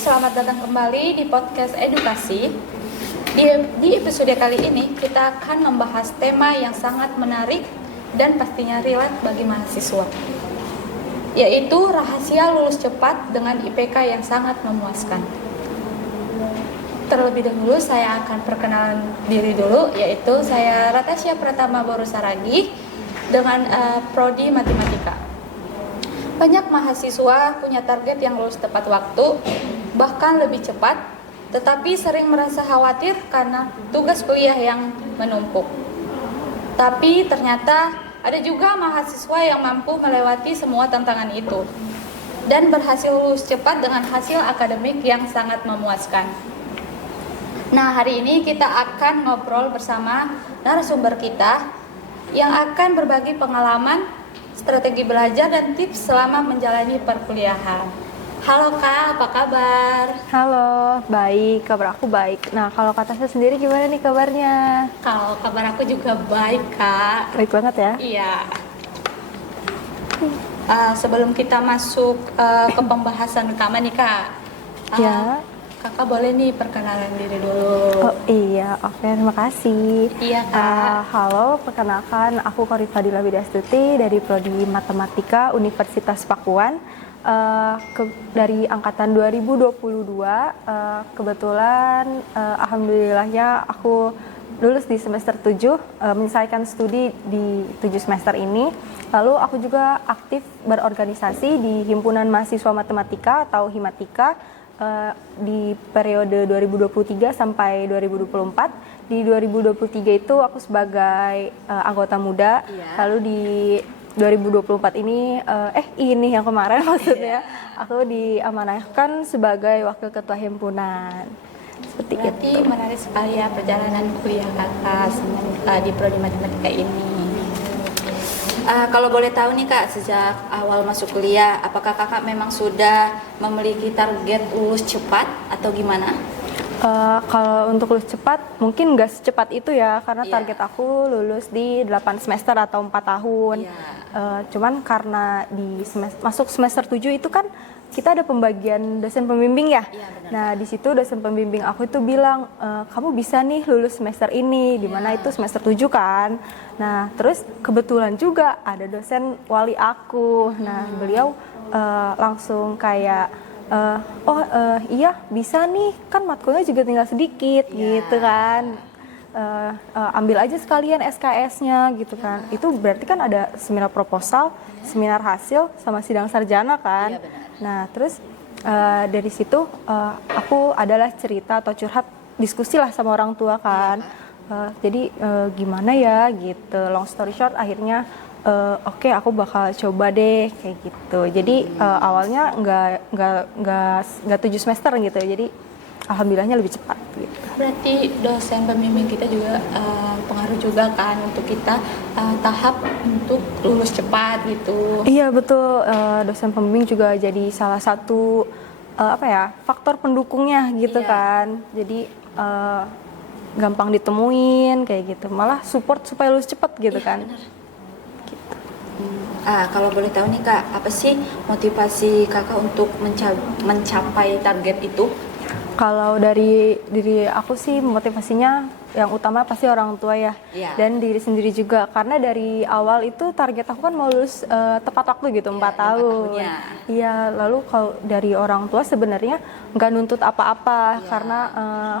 selamat datang kembali di podcast edukasi. Di episode kali ini kita akan membahas tema yang sangat menarik dan pastinya relate bagi mahasiswa, yaitu rahasia lulus cepat dengan IPK yang sangat memuaskan. Terlebih dahulu saya akan perkenalan diri dulu, yaitu saya Ratasya Pratama Borusaragi dengan Prodi Matematika. Banyak mahasiswa punya target yang lulus tepat waktu, bahkan lebih cepat, tetapi sering merasa khawatir karena tugas kuliah yang menumpuk. Tapi ternyata ada juga mahasiswa yang mampu melewati semua tantangan itu dan berhasil lulus cepat dengan hasil akademik yang sangat memuaskan. Nah, hari ini kita akan ngobrol bersama narasumber kita yang akan berbagi pengalaman, strategi belajar, dan tips selama menjalani perkuliahan. Halo Kak, apa kabar? Halo, baik, kabar aku baik. Nah, kalau kata saya sendiri gimana nih kabarnya? Kalau kabar aku juga baik Kak. Baik banget ya? Iya. Sebelum kita masuk ke pembahasan utama nih Kak, Ya. Kakak boleh nih perkenalan diri dulu. Oh iya, oke, terima kasih. Iya Kak. Halo, perkenalkan aku Korif Fadila Widastuti dari Prodi Matematika Universitas Pakuan. Dari angkatan 2022, kebetulan alhamdulillahnya aku lulus di semester 7, menyelesaikan studi di 7 semester ini. Lalu aku juga aktif berorganisasi di Himpunan Mahasiswa Matematika atau Himatika di periode 2023 sampai 2024. Di 2023 itu aku sebagai anggota muda, lalu di 2024 ini yang kemarin maksudnya aku diamanahkan sebagai wakil ketua himpunan. Seperti Berarti itu. menarik sekali ya perjalanan kuliah Kakak di Prodi Matematika ini. Kalau boleh tahu nih Kak, sejak awal masuk kuliah, apakah Kakak memang sudah memiliki target lulus cepat atau gimana? Kalau untuk lulus cepat, mungkin nggak secepat itu ya, karena Iya. target aku lulus di 8 semester atau 4 tahun. Iya. Cuman karena masuk semester 7 itu kan kita ada pembagian dosen pembimbing ya. Iya, benar. Nah, di situ dosen pembimbing aku itu bilang, kamu bisa nih lulus semester ini, di mana itu semester 7 kan. Nah, terus kebetulan juga ada dosen wali aku. Nah, beliau langsung kayak iya bisa nih, kan matkulnya juga tinggal sedikit gitu kan. Ambil aja sekalian SKS-nya gitu kan. Itu berarti kan ada seminar proposal, seminar hasil, sama sidang sarjana kan. Iya, benar. Nah, terus dari situ aku adalah cerita atau curhat, diskusi lah sama orang tua kan. Jadi gimana ya gitu. Long story short, akhirnya oke, aku bakal coba deh kayak gitu. Jadi awalnya nggak 7 semester gitu. Jadi alhamdulillahnya lebih cepat gitu. Berarti dosen pembimbing kita juga pengaruh juga kan untuk kita tahap untuk lulus cepat gitu. Iya betul, dosen pembimbing juga jadi salah satu faktor pendukungnya gitu Iya. kan. Jadi gampang ditemuin kayak gitu. Malah support supaya lulus cepat gitu Iya, kan. benar. Gitu. Kalau boleh tahu nih Kak, apa sih motivasi Kakak untuk mencapai target itu? Kalau dari diri aku sih motivasinya yang utama pasti orang tua ya. Iya. Dan diri sendiri juga, karena dari awal itu target aku kan mau lulus tepat waktu gitu, 4 Iya, 5 tahun. tahunnya. Iya, lalu kalau dari orang tua sebenarnya nggak nuntut apa-apa Iya. karena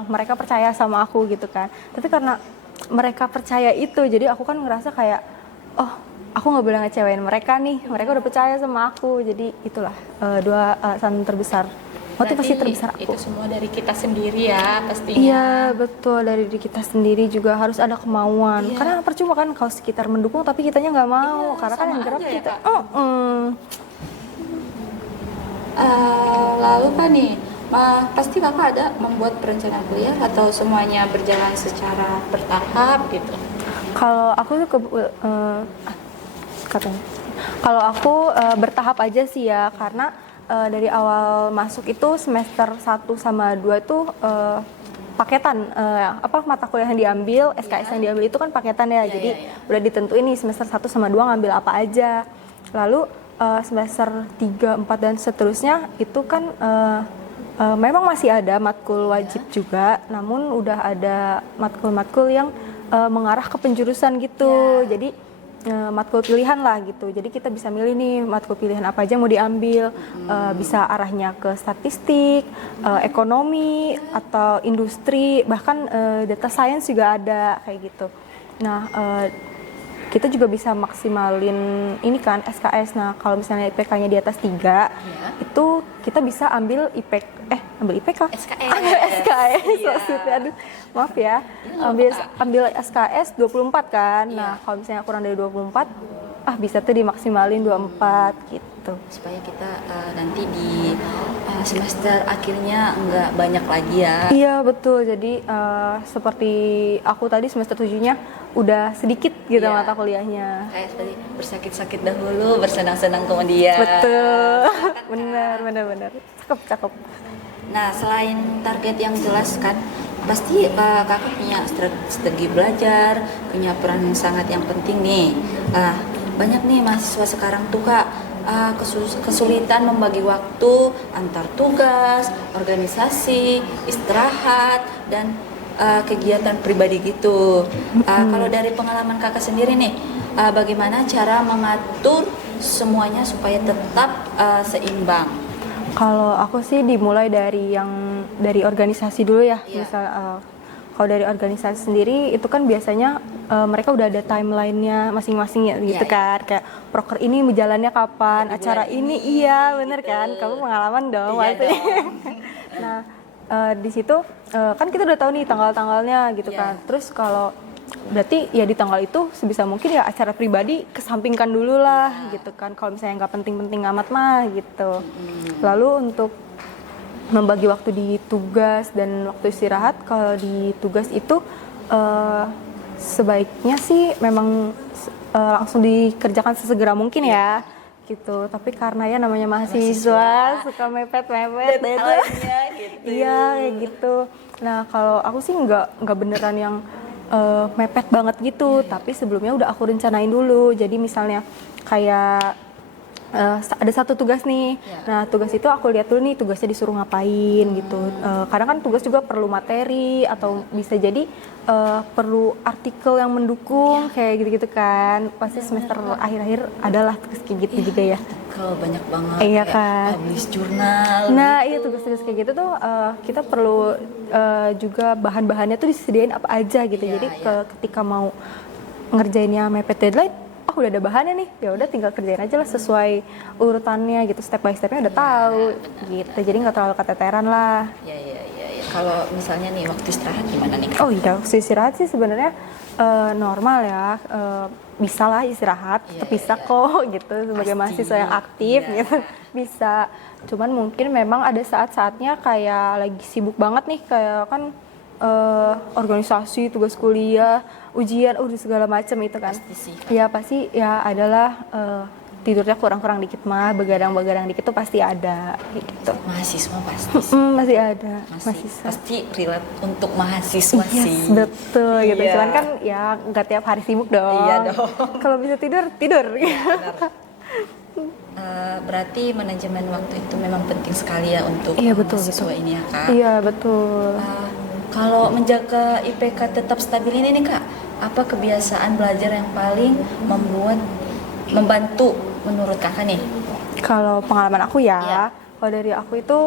mereka percaya sama aku gitu kan. Tapi karena mereka percaya itu, jadi aku kan ngerasa kayak, oh aku nggak boleh ngecewain mereka nih, mereka udah percaya sama aku. Jadi itulah dua alasan terbesar, motivasi Berarti terbesar aku. itu semua dari kita sendiri ya pastinya. Iya betul, dari diri kita sendiri juga harus ada kemauan. Iya. Karena percuma kan kalau sekitar mendukung tapi kitanya nggak mau, Iya, karena kan sama yang gerak aja ya, kita. Kak. Lalu Kak nih, pasti Kakak ada membuat perencanaan kuliah atau semuanya berjalan secara bertahap gitu? Kalau aku tuh katanya, kalau aku bertahap aja sih ya, karena dari awal masuk itu semester 1 sama 2 itu paketan, mata kuliah yang diambil, SKS yang diambil itu kan paketan ya. Jadi udah ditentuin nih semester 1 sama 2 ngambil apa aja. Lalu semester 3, 4 dan seterusnya itu kan memang masih ada matkul wajib juga, namun udah ada matkul-matkul yang mengarah ke penjurusan gitu. Jadi matkul pilihan lah gitu. Jadi kita bisa milih nih matkul pilihan apa aja yang mau diambil. Bisa arahnya ke statistik, ekonomi atau industri, bahkan data science juga ada kayak gitu. Nah, kita juga bisa maksimalin ini kan SKS. Nah, kalau misalnya IPK-nya di atas 3, itu kita bisa ambil IPK. SKS. Ambil SKS. Iya. Maksudnya, aduh, maaf ya. Ambil SKS 24 kan. Nah, kalau misalnya kurang dari 24, bisa tuh dimaksimalin 24 gitu. Supaya kita nanti di semester akhirnya nggak banyak lagi ya. Iya betul, jadi seperti aku tadi semester 7-nya udah sedikit gitu mata kuliahnya. Kayak seperti bersakit-sakit dahulu, bersenang-senang kemudian. Betul, benar. Cakep. Nah, selain target yang jelas kan, pasti kakak punya strategi belajar, punya peran sangat yang penting nih. Banyak nih mahasiswa sekarang tuh kak, kesulitan membagi waktu antar tugas, organisasi, istirahat, dan kegiatan pribadi gitu. Kalau dari pengalaman kakak sendiri nih, bagaimana cara mengatur semuanya supaya tetap seimbang? Kalau aku sih dimulai dari organisasi dulu ya. Misal kalau dari organisasi sendiri itu kan biasanya mereka udah ada timelinenya masing-masing ya gitu kan. Kayak proker ini jalannya kapan, acara ini iya bener gitu. Kan, kamu pengalaman dong pasti. Nah di situ kan kita udah tahu nih tanggal-tanggalnya gitu kan. Terus kalau berarti ya di tanggal itu sebisa mungkin ya acara pribadi kesampingkan dulu lah gitu kan. Kalau misalnya nggak penting-penting amat mah gitu. Lalu untuk membagi waktu di tugas dan waktu istirahat, kalau di tugas itu sebaiknya sih memang langsung dikerjakan sesegera mungkin ya gitu. Tapi karena ya namanya mahasiswa suka mepet deadline-nya gitu. Iya kayak gitu. Nah kalau aku sih nggak beneran yang mepet banget gitu, tapi sebelumnya udah aku rencanain dulu. Jadi misalnya kayak ada satu tugas nih, nah tugas itu aku lihat dulu nih tugasnya disuruh ngapain gitu. Kadang kan tugas juga perlu materi atau bisa jadi perlu artikel yang mendukung kayak gitu-gitu kan. Pasti semester akhir-akhir adalah tugas kayak gitu juga ya. Kalau banyak banget, iya kan. Publish jurnal. Nah gitu. iya tugas-tugas kayak gitu tuh kita perlu juga bahan-bahannya tuh disediain apa aja gitu. Jadi ketika mau ngerjainnya mepet deadline, udah ada bahannya nih, ya udah tinggal kerjain aja lah sesuai urutannya gitu, step by stepnya udah tahu gitu, jadi nggak terlalu keteteran lah. Iya. Kalau misalnya nih waktu istirahat gimana nih? Oh iya, waktu istirahat sih sebenarnya normal ya, bisa lah istirahat, tetap bisa kok gitu sebagai mahasiswa yang aktif gitu, bisa. Cuman mungkin memang ada saat-saatnya kayak lagi sibuk banget nih, kayak kan organisasi, tugas kuliah, ujian, segala macam itu kan. Pasti ya adalah tidurnya kurang-kurang dikit mah, begadang-begadang dikit tuh pasti ada gitu. Mahasiswa pasti masih ada. Pasti relate untuk mahasiswa sih. Betul gitu. Cuman kan ya nggak tiap hari sibuk dong. Iya dong. Kalau bisa tidur. Berarti manajemen waktu itu memang penting sekali ya untuk mahasiswa ini ya kak. Iya betul. Kalau menjaga IPK tetap stabil ini nih kak, apa kebiasaan belajar yang paling membantu menurut kakak nih? Kalau pengalaman aku kalau dari aku itu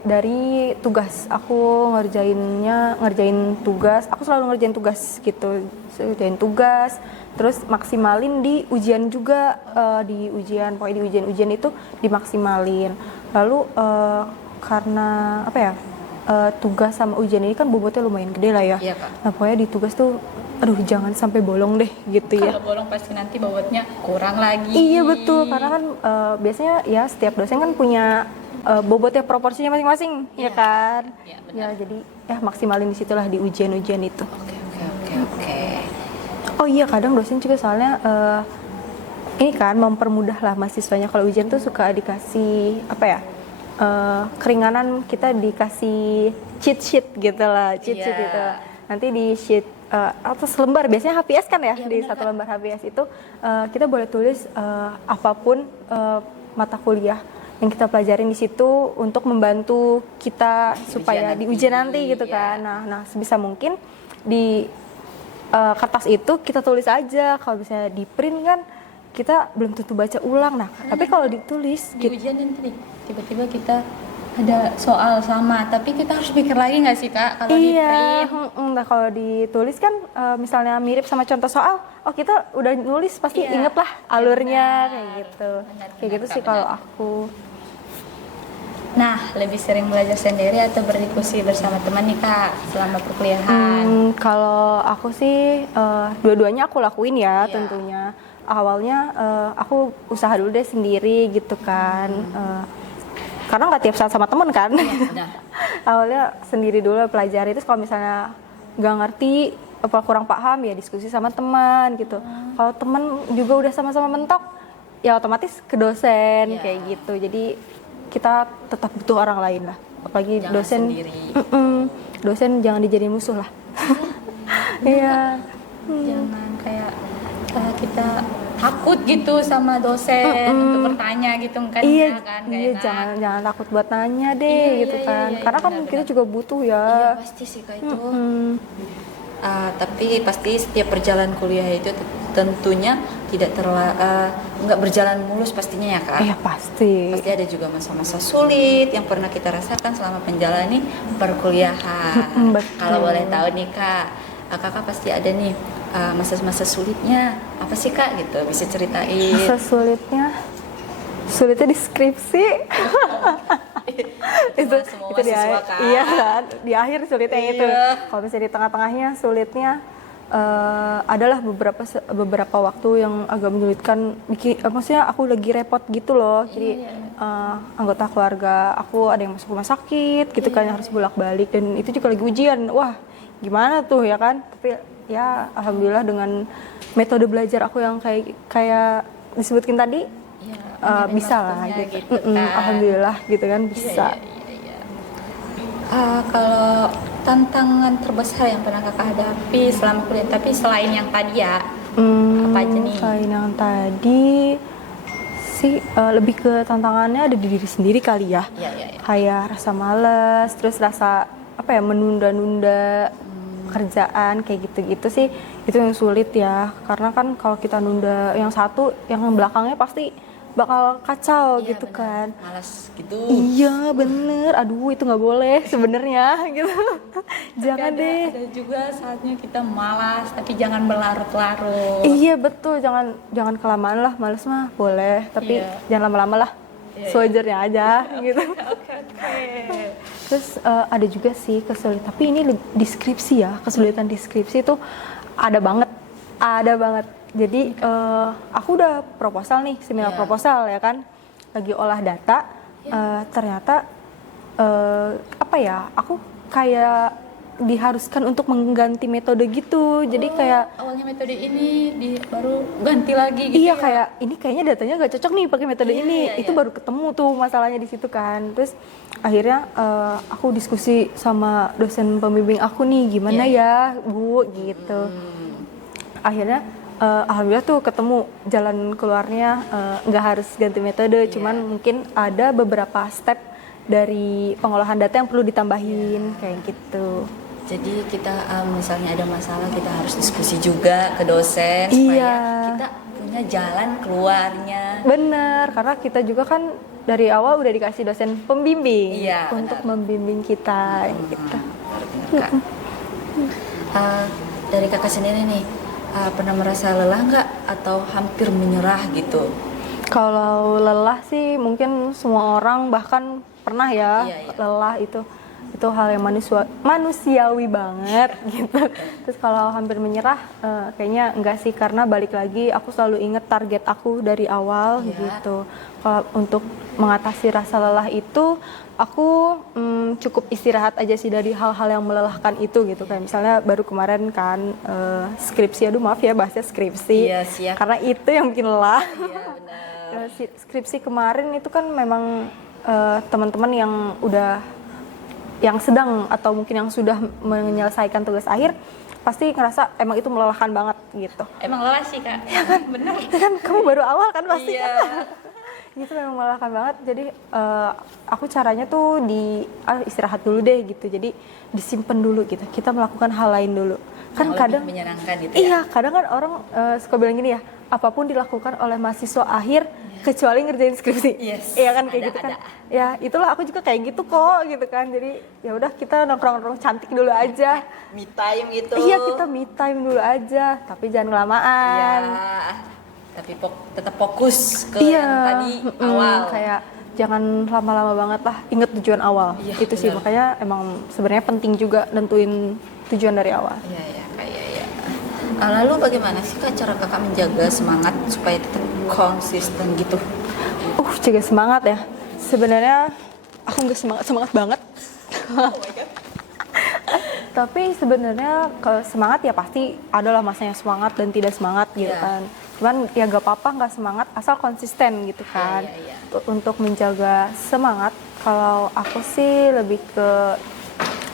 dari tugas, aku ngerjain tugas, aku selalu ngerjain tugas gitu, terus maksimalin di ujian juga, pokoknya di ujian itu dimaksimalin. Lalu karena tugas sama ujian ini kan bobotnya lumayan gede lah ya. Iya, Kak. Nah pokoknya di tugas tuh, jangan sampai bolong deh gitu ya. Kalau bolong pasti nanti bobotnya kurang lagi. Iya betul, karena kan biasanya ya setiap dosen kan punya bobotnya proporsinya masing-masing, ya kan. Iya, jadi ya maksimalin di situlah di ujian-ujian itu. Oke. Oh iya, kadang dosen juga soalnya ini kan mempermudah lah mahasiswanya. Kalau ujian tuh suka dikasih keringanan, kita dikasih cheat sheet gitu lah, gitu. Nanti di sheet atas lembar, biasanya HPS kan ya, di satu lembar HPS itu kita boleh tulis apapun mata kuliah yang kita pelajarin di situ untuk membantu kita supaya di ujian nanti gitu ya. kan. Nah sebisa mungkin di kertas itu kita tulis aja. Kalau misalnya di print kan kita belum tentu baca ulang. Nah tapi kalau ditulis Di ujian nanti nih, tiba-tiba kita ada soal sama, tapi kita harus pikir lagi nggak sih Kak kalau di iya, print? nah kalau ditulis kan misalnya mirip sama contoh soal, oh kita udah nulis pasti Iya, inget lah alurnya benar. kayak gitu. Benar, Kayak gitu Kak, sih kalau benar. aku. Nah, lebih sering belajar sendiri atau berdiskusi bersama teman nih Kak selama perkuliahan? Kalau aku sih dua-duanya aku lakuin ya Iya. tentunya. Awalnya aku usaha dulu deh sendiri gitu kan. Karena nggak tiap saat sama temen kan. Benar. Awalnya sendiri dulu pelajari, terus kalau misalnya nggak ngerti apa kurang paham ya diskusi sama teman gitu. Kalau teman juga udah sama-sama mentok ya otomatis ke dosen Iya. kayak gitu. Jadi kita tetap butuh orang lain lah, apalagi Jangan dosen. sendiri. Dosen jangan dijadiin musuh lah. Iya. Jangan kayak kita takut gitu sama dosen untuk bertanya gitu kan? Iya, Nggak iya enak. jangan takut buat nanya deh Iya, gitu iya, kan. iya, Karena kan benar, kita benar. juga butuh ya. Iya pasti sih Kak itu. Tapi pasti setiap perjalanan kuliah itu tentunya tidak nggak berjalan mulus pastinya ya Kak. Iya pasti. Pasti ada juga masa-masa sulit yang pernah kita rasakan selama menjalani perkuliahan. Betul. Kalau boleh tahu nih Kak, Kakak pasti ada nih masa-masa sulitnya apa sih Kak gitu, bisa ceritain. Masa sulitnya di skripsi. itu Semua itu di mahasiswa, akhir, kan? iya kan di akhir sulitnya itu. Iya. Kalau misalnya di tengah-tengahnya sulitnya adalah beberapa waktu yang agak menyulitkan, maksudnya aku lagi repot gitu loh. Jadi anggota keluarga aku ada yang masuk rumah sakit gitu kan, yang harus bolak-balik, dan itu juga lagi ujian. Wah gimana tuh ya kan, tapi ya alhamdulillah dengan metode belajar aku yang kayak disebutkin tadi, Iya, bisa lah waktunya gitu. kan. Alhamdulillah gitu kan bisa. Iya. Kalau tantangan terbesar yang pernah Kakak hadapi selama kuliah, tapi selain yang tadi ya, apa aja nih? Selain yang tadi sih lebih ke tantangannya ada di diri sendiri kali ya. Iya. Kayak rasa malas, terus rasa apa ya, menunda-nunda kerjaan kayak gitu-gitu sih. Itu yang sulit ya, karena kan kalau kita nunda yang satu, yang belakangnya pasti bakal kacau Iya, gitu benar. kan. Malas gitu. Iya bener, aduh itu nggak boleh sebenarnya gitu. Jangan Tapi deh. ada juga saatnya kita malas, tapi jangan berlarut-larut. Iya betul, jangan kelamaan lah, males mah boleh, tapi Iya. jangan lama-lama lah, sewajarnya aja gitu. Oke. Terus ada juga sih kesulitan, tapi ini deskripsi ya, kesulitan deskripsi itu ada banget. Jadi aku udah proposal nih, seminar Iya. proposal ya kan, lagi olah data, ternyata apa ya, aku kayak diharuskan untuk mengganti metode gitu, jadi kayak Awalnya metode ini baru ganti lagi gitu. iya ya? kayak ini kayaknya datanya nggak cocok nih pakai metode Iya, ini. iya, Itu iya. baru ketemu tuh masalahnya di situ kan. Terus akhirnya aku diskusi sama dosen pembimbing aku nih, gimana Iya. ya Bu gitu. Akhirnya alhamdulillah tuh ketemu jalan keluarnya, nggak harus ganti metode, cuman mungkin ada beberapa step dari pengolahan data yang perlu ditambahin kayak gitu. Jadi kita misalnya ada masalah, kita harus diskusi juga ke dosen supaya Iya. kita punya jalan keluarnya. Bener, karena kita juga kan dari awal udah dikasih dosen pembimbing Iya, untuk benar. membimbing kita gitu. Benar, Kak. Dari kakak sendiri nih, pernah merasa lelah nggak atau hampir menyerah gitu? Kalau lelah sih mungkin semua orang bahkan pernah ya. Iya. Lelah itu hal yang manusiawi banget gitu. Terus kalau hampir menyerah kayaknya enggak sih, karena balik lagi aku selalu inget target aku dari awal Iya. gitu. Kalau untuk mengatasi rasa lelah itu aku cukup istirahat aja sih dari hal-hal yang melelahkan itu gitu. Kayak misalnya baru kemarin kan skripsi, aduh maaf ya bahasnya skripsi. Iya, siap. Karena itu yang bikin lelah. Iya benar. Skripsi kemarin itu kan memang teman-teman yang sedang atau mungkin yang sudah menyelesaikan tugas akhir pasti ngerasa emang itu melelahkan banget gitu. Emang lelah sih kak? Ya kan, bener kan kamu baru awal kan pasti Iya. kan? gitu memang melelahkan banget. Jadi aku caranya tuh istirahat dulu deh gitu. Jadi disimpan dulu gitu. Kita melakukan hal lain dulu. Kan Yang kadang lebih menyenangkan gitu iya, ya. kadang kan orang suka bilang gini ya, apapun dilakukan oleh mahasiswa akhir kecuali ngerjain skripsi. Yes, Iya kan kayak ada, gitu kan. ada. Ya, itulah aku juga kayak gitu kok gitu kan. Jadi ya udah kita nongkrong-nongkrong cantik dulu aja. Me time gitu. Iya, kita me time dulu aja, tapi jangan Iya. kelamaan. Tapi tetap fokus ke Iya, yang tadi awal. kayak jangan lama-lama banget lah, inget tujuan awal. Iya, Itu sih benar. makanya emang sebenarnya penting juga nentuin tujuan dari awal. Iya ya, kayak ya. Lalu bagaimana sih Kak cara Kakak menjaga semangat supaya tetap konsisten gitu? Jaga semangat ya. Sebenarnya aku nggak semangat banget. Tapi sebenarnya semangat ya pasti adalah masanya semangat dan tidak semangat gitu Iya. kan. Cuman ya gak apa-apa nggak semangat asal konsisten gitu kan. Iya. Untuk menjaga semangat, kalau aku sih lebih ke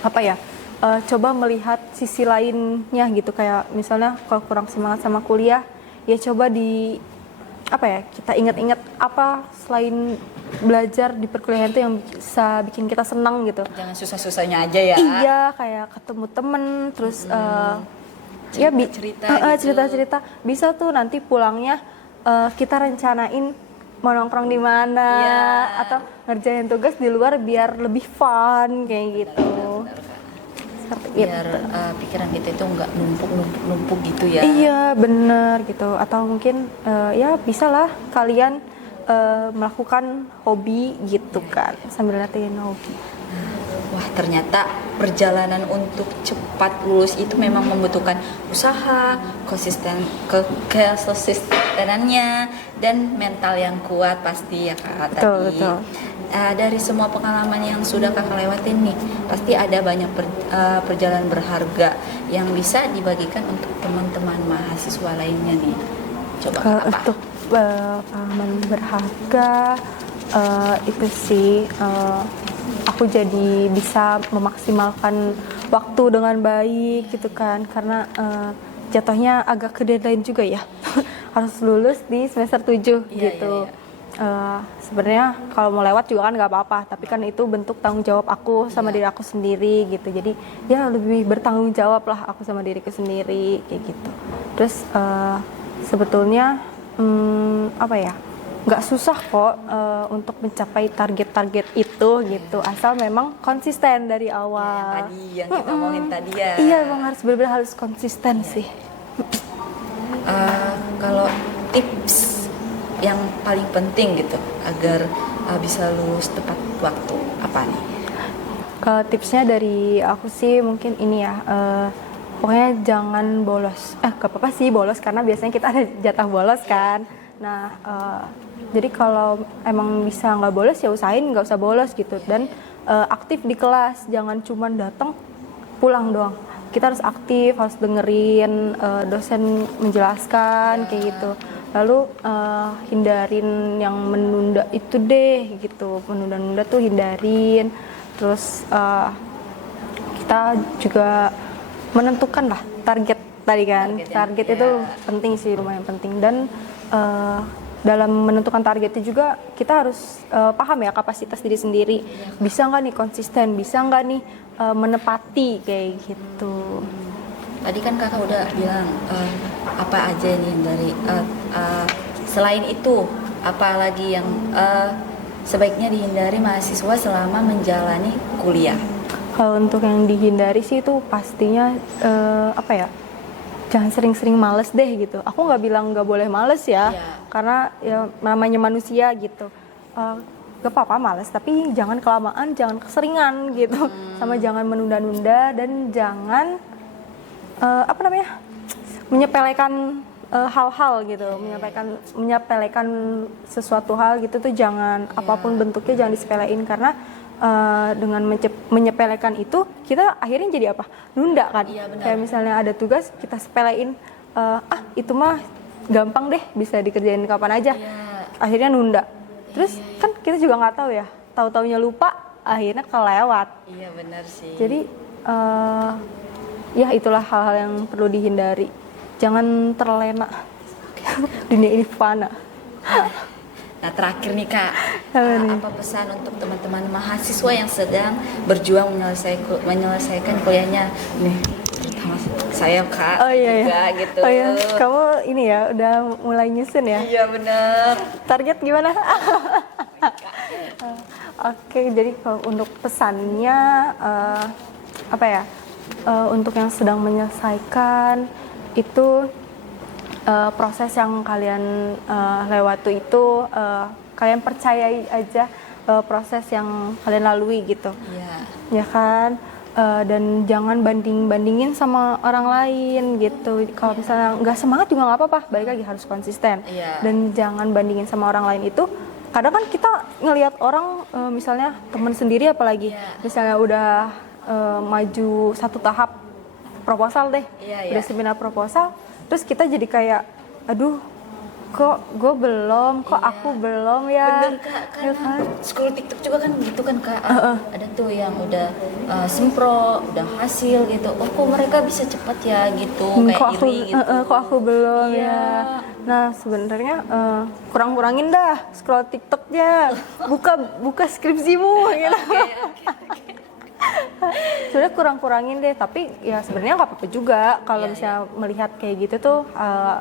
apa ya? Coba melihat sisi lainnya gitu, kayak misalnya kalau kurang semangat sama kuliah, ya coba kita ingat-ingat apa selain belajar di perkuliahan itu yang bisa bikin kita senang gitu. Jangan susah-susahnya aja ya. Iya, kayak ketemu temen, terus Cerita-cerita gitu. cerita-cerita. Bisa tuh nanti pulangnya kita rencanain mau nongkrong di mana, Iya. atau ngerjain tugas di luar biar lebih fun kayak gitu. Benar, Kak. Seperti Biar itu. pikiran kita itu nggak numpuk gitu ya. Iya, bener gitu. Atau mungkin ya bisalah kalian melakukan hobi gitu kan, sambil latihan hobi. Wah, ternyata perjalanan untuk cepat lulus itu memang membutuhkan usaha, konsistenannya, dan mental yang kuat pasti ya Kak tadi. Betul. Dari semua pengalaman yang sudah Kakak lewatin nih, pasti ada banyak perjalanan berharga yang bisa dibagikan untuk teman-teman mahasiswa lainnya nih. Coba Kak, apa? Untuk pengalaman berharga itu sih aku jadi bisa memaksimalkan waktu dengan baik gitu kan, karena jatuhnya agak ke deadline juga ya. Harus lulus di semester 7 gitu. Iya. Sebenarnya kalau mau lewat juga kan nggak apa-apa, tapi kan itu bentuk tanggung jawab aku sama diri aku sendiri gitu. Jadi ya lebih bertanggung jawab lah aku sama diriku sendiri kayak gitu. Terus sebetulnya nggak susah kok untuk mencapai target-target itu gitu, asal memang konsisten dari awal. Yang kita ngomongin tadi ya. Iya, memang benar-benar harus konsisten sih. Kalau tips yang paling penting gitu agar bisa lulus tepat waktu apa nih? Kalau tipsnya dari aku sih mungkin ini ya, pokoknya jangan bolos. Gak apa-apa sih bolos, karena biasanya kita ada jatah bolos kan. Nah, jadi kalau emang bisa nggak bolos ya usahain nggak usah bolos gitu. Dan aktif di kelas, jangan cuma datang pulang doang. Kita harus aktif, harus dengerin dosen menjelaskan kayak gitu. Lalu hindarin yang menunda itu deh gitu, menunda-nunda tuh hindarin. Terus kita juga menentukan lah target tadi kan. Target itu penting sih, lumayan penting. Dan dalam menentukan target itu juga kita harus paham ya kapasitas diri sendiri. Bisa nggak nih konsisten, bisa nggak nih menepati kayak gitu. Tadi kan Kakak udah bilang apa aja nih dari selain itu, apa lagi yang sebaiknya dihindari mahasiswa selama menjalani kuliah? Kalau untuk yang dihindari sih itu pastinya jangan sering-sering males deh gitu. Aku nggak bilang nggak boleh males ya, karena ya namanya manusia gitu. Gak apa-apa males, tapi jangan kelamaan, jangan keseringan gitu. Sama jangan menunda-nunda dan jangan menyepelekan hal-hal gitu, menyepelekan sesuatu hal gitu tuh jangan, apapun bentuknya jangan disepelein, karena dengan menyepelekan itu kita akhirnya jadi apa? Nunda kan? Kayak misalnya ada tugas kita sepelein, itu mah gampang deh, bisa dikerjain kapan aja. Akhirnya nunda. Terus kan kita juga nggak tahu ya, tahu-taunya lupa, akhirnya kelewat. Iya benar sih. Jadi ya itulah hal-hal yang perlu dihindari. Jangan terlena. Dunia ini fana. Nah terakhir nih Kak, Apa nih? apa pesan untuk teman-teman mahasiswa yang sedang berjuang menyelesaikan kuliahnya? Nih, terutama saya Kak Oh iya, juga iya. gitu. Oh iya, kamu ini ya udah mulai nyusun ya? Iya bener. Target gimana? Oke, jadi kalau untuk pesannya apa ya? Untuk yang sedang menyelesaikan itu proses yang kalian lewati itu kalian percayai aja proses yang kalian lalui gitu. Iya. Ya kan? Dan jangan bandingin sama orang lain gitu. Kalau misalnya nggak semangat juga nggak apa-apa, balik lagi harus konsisten. Iya. Dan jangan bandingin sama orang lain itu. Kadang kan kita ngelihat orang misalnya teman sendiri apalagi, misalnya udah maju satu tahap proposal deh, Iya, udah seminar proposal, terus kita jadi kayak, aduh, kok gue belum, kok aku belum ya. Bener Kak, Ya karena kan? scroll TikTok juga kan gitu kan Kak. Ada tuh yang udah sempro, udah hasil gitu. Oh kok mereka bisa cepat ya gitu, kayak Kok aku, iri gitu. kok aku belum Iya. ya. Nah sebenarnya kurang-kurangin dah scroll TikToknya, buka skripsimu gitu. Sebenarnya kurang-kurangin deh, tapi ya sebenarnya nggak apa-apa juga kalau misalnya melihat kayak gitu tuh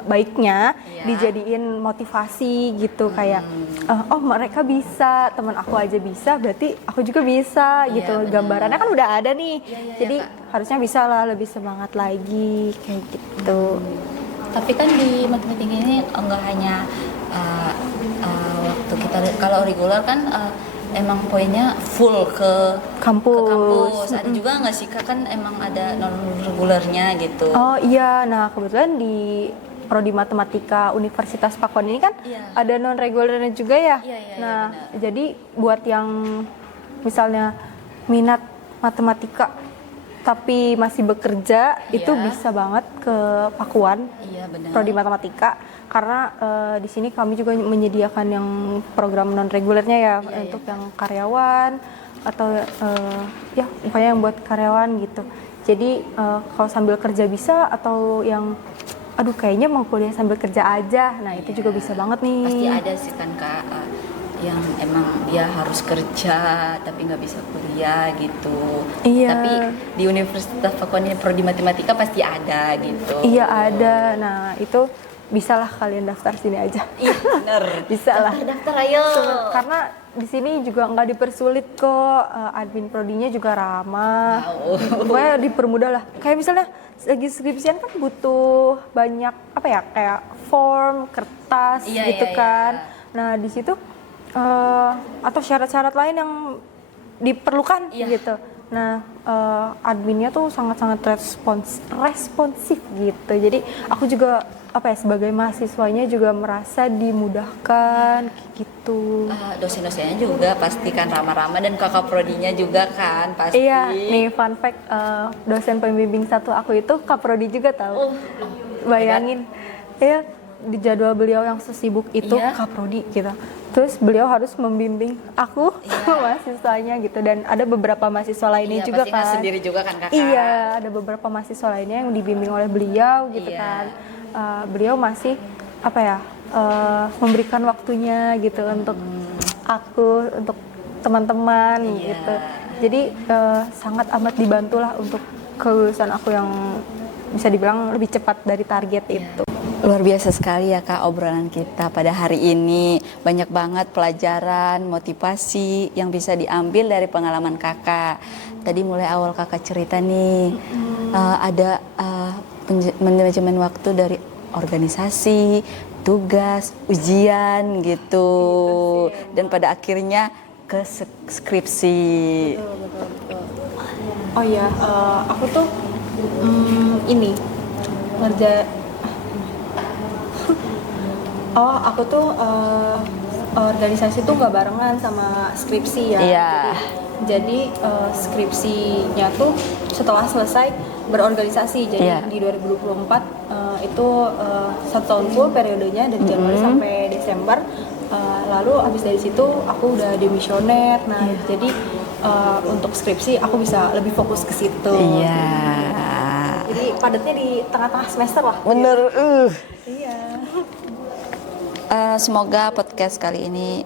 baiknya dijadiin motivasi gitu, kayak oh mereka bisa, teman aku aja bisa, berarti aku juga bisa gitu. bener. Gambarannya kan udah ada nih, jadi Kak. harusnya bisa lah lebih semangat lagi kayak gitu. Tapi kan di matematika ini enggak hanya waktu kita kalau reguler kan emang poinnya full ke kampus. Ada juga nggak sih Kak, kan emang ada non regulernya gitu. Oh iya, nah kebetulan di Prodi Matematika Universitas Pakuan ini kan ada non regulernya juga ya. Nah, jadi buat yang misalnya minat matematika tapi masih bekerja, itu bisa banget ke Pakuan. Iya benar. Prodi Matematika, karena di sini kami juga menyediakan yang program non regulernya ya, untuk yang karyawan atau ya pokoknya yang buat karyawan gitu. Jadi kalau sambil kerja bisa, atau yang aduh kayaknya mau kuliah sambil kerja aja, nah itu juga bisa banget nih. Pasti ada sih kan Kak yang emang dia harus kerja tapi nggak bisa kuliah gitu. Iya. Tapi di Universitas Pakuan ini Prodi Matematika pasti ada gitu. Iya ada, nah itu bisalah kalian daftar sini aja. Iya bener. Bisa lah. Daftar ayo. Karena di sini juga nggak dipersulit kok, admin prodinya juga ramah. Pokoknya dipermudah lah. Kayak misalnya lagi skripsian kan butuh banyak apa ya, kayak form, kertas gitu kan. Nah di situ atau syarat-syarat lain yang diperlukan gitu. Nah adminnya tuh sangat-sangat responsif gitu. Jadi aku juga apa ya, sebagai mahasiswanya juga merasa dimudahkan gitu. Dosen-dosennya juga pasti kan ramah-ramah, dan kakak prodinya juga kan pasti. Iya, nih fun fact, dosen pembimbing satu aku itu kaprodi juga tahu. Bayangin, ya di jadwal beliau yang sesibuk itu kaprodi gitu. Terus beliau harus membimbing aku mahasiswanya gitu, dan ada beberapa mahasiswa lainnya juga pasti kan. sendiri juga kan Kakak. Iya, ada beberapa mahasiswa lainnya yang dibimbing oleh beliau gitu kan. Beliau masih apa ya, memberikan waktunya gitu untuk aku, untuk teman-teman gitu. Jadi sangat amat dibantulah untuk kelulusan aku yang bisa dibilang lebih cepat dari target itu. Luar biasa sekali ya Kak obrolan kita pada hari ini. Banyak banget pelajaran, motivasi yang bisa diambil dari pengalaman Kakak. Tadi mulai awal Kakak cerita nih, ada manajemen waktu dari organisasi, tugas, ujian gitu. Dan pada akhirnya ke skripsi. Betul. Oh iya, aku tuh ini aku tuh organisasi tuh nggak barengan sama skripsi ya. Iya. Jadi skripsinya tuh setelah selesai berorganisasi. Jadi di 2024 itu 1 tahun full periodenya dari Januari sampai Desember. Lalu habis dari situ aku udah demisioner. Nah, jadi untuk skripsi aku bisa lebih fokus ke situ. Iya. Jadi padatnya di tengah-tengah semester lah. Bener. Iya. Semoga podcast kali ini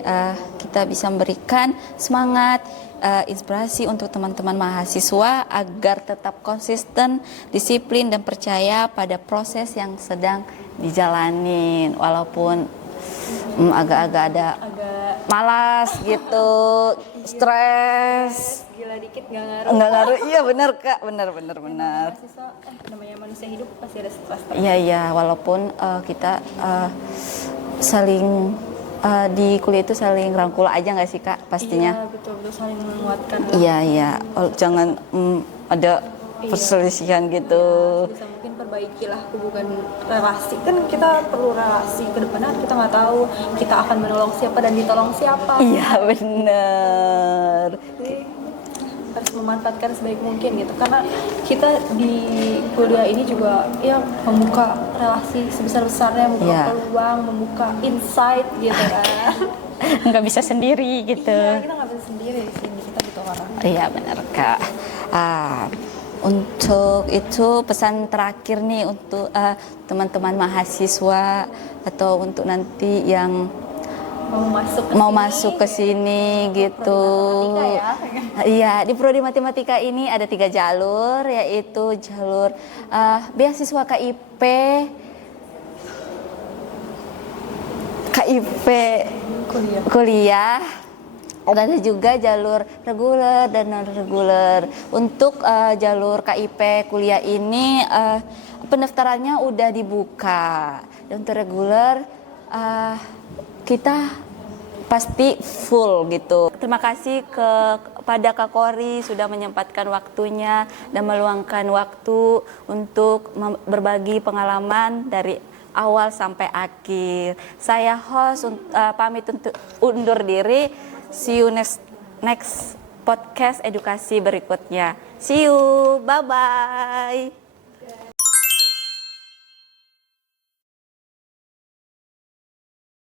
kita bisa memberikan semangat, inspirasi untuk teman-teman mahasiswa agar tetap konsisten, disiplin, dan percaya pada proses yang sedang dijalanin. Walaupun agak-agak ada malas gitu, stres. Gila dikit nggak ngaruh. Enggak ngaruh, iya benar Kak, benar. Mahasiswa, namanya manusia hidup pasti ada stres. Iya, walaupun kita saling di kuliah itu saling rangkul aja nggak sih Kak, pastinya? Iya, betul saling menguatkan. Iya, jangan ada perselisihan gitu. Bisa mungkin perbaikilah hubungan relasi, kan kita perlu relasi ke depannya, kita nggak tahu kita akan menolong siapa dan ditolong siapa. Iya benar. Jadi, harus memanfaatkan sebaik mungkin gitu, karena kita di kuliah ini juga ya membuka relasi sebesar-besarnya, membuka peluang, membuka insight gitu kan. Nggak bisa sendiri gitu. Iya, kita nggak bisa sendiri di sini, kita butuh orang. Iya benar Kak. Untuk itu pesan terakhir nih untuk teman-teman mahasiswa atau untuk nanti yang mau masuk ke sini gitu. Iya, di Prodi Matematika ini ada 3 jalur, yaitu jalur beasiswa KIP kuliah. Ada juga jalur reguler dan non reguler. Untuk jalur KIP kuliah ini pendaftarannya udah dibuka. Dan untuk reguler kita pasti full gitu. Terima kasih kepada Kak Kori sudah menyempatkan waktunya dan meluangkan waktu untuk berbagi pengalaman dari awal sampai akhir. Saya host pamit untuk undur diri. See you next podcast edukasi berikutnya. See you, bye-bye.